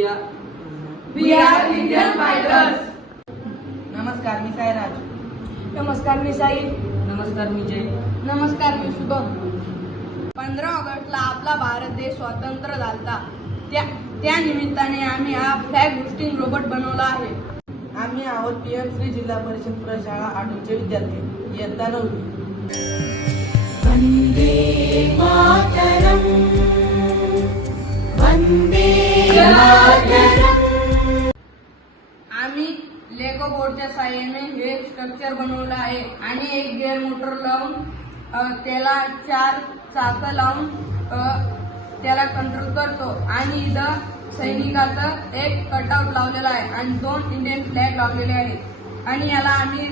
We are Indian fighters. नमस्कार, मी साईराज. नमस्कार, मी साई. नमस्कार, मी जय. नमस्कार, मी शुभम. 15 ऑगस्टला आपला भारत देश स्वतंत्र झाला. त्या निमित्ताने आम्ही हा फ्लॅग होस्टिंग रोबोट बनवला आहे. आम्ही आहोत PM श्री जिल्हा परिषद प्रशाळा आडूचे विद्यार्थी, इयत्ता 9वी. वंदे मातरम, वंदे मातरम. आम्ही लेगो बोर्डच्या साहाय्याने हे स्ट्रक्चर बनवलं आहे आणि एक गिअर मोटर लावून त्याला 4 चाकं लावून त्याला कंट्रोल करतो आणि इथं सैनिकाचं एक कटआउट लावलेला आहे आणि 2 इंडियन फ्लॅग लावलेले आहेत आणि याला आम्ही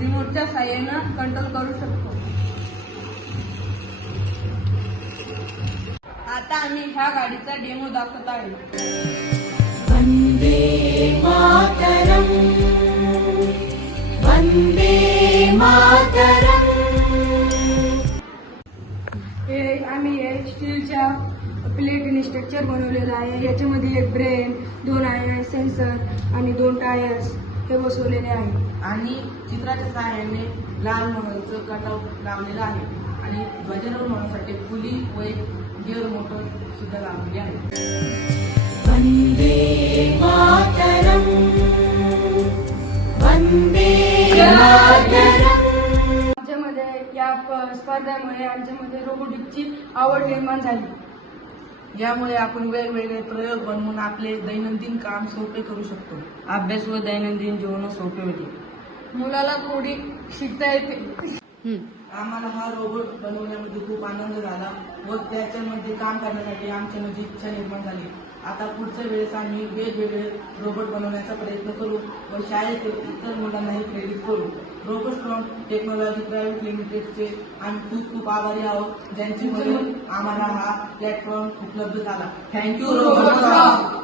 रिमोटच्या साहाय्यानं कंट्रोल करू शकतो. आता आम्ही ह्या गाडीचा डेमो दाखवत आहे. वंदे मातरम, वंदे मातरम. आम्ही एक स्टीलच्या प्लेटीने स्ट्रक्चर बनवलेलं आहे. याच्यामध्ये एक ब्रेन, 2 आयर्स सेन्सर आणि 2 टायर्स हे बसवलेले आहे. आणि चित्राच्या सहाय्याने लाल महलचं कटआउट लावलेलं आहे आणि ध्वजारोहण होण्यासाठी पुली व एक गिअर मोटर सुद्धा लावलेली आहे. वंदे मातरम, वंदे मातरम. आमच्यामध्ये या स्पर्धेमुळे आमच्यामध्ये रोबोटिक्सची आवड निर्माण झाली. यामुळे आपण वेगवेगळे प्रयोग बनवून आपले दैनंदिन काम सोपे करू शकतो. अभ्यास व दैनंदिन जीवन सोपे होते. मुलाला कोडिंग शिकता येते. आम्हाला हा रोबोट बनवण्यामध्ये खूप आनंद झाला व त्याच्यामध्ये काम करण्यासाठी आमच्यामध्ये इच्छा निर्माण झाली. आता पुढच्या वेळेस आम्ही वेगवेगळे रोबोट बनवण्याचा प्रयत्न करू व शाळेतील इतर मुलांनाही प्रेरित करू. रोबोस्ट्रॉन टेक्नॉलॉजी प्रायव्हेट लिमिटेडचे आम्ही खूप खूप आभारी आहोत, ज्यांची मदत आम्हाला हा प्लॅटफॉर्म उपलब्ध झाला. थँक्यू रोबोस्ट्रॉन.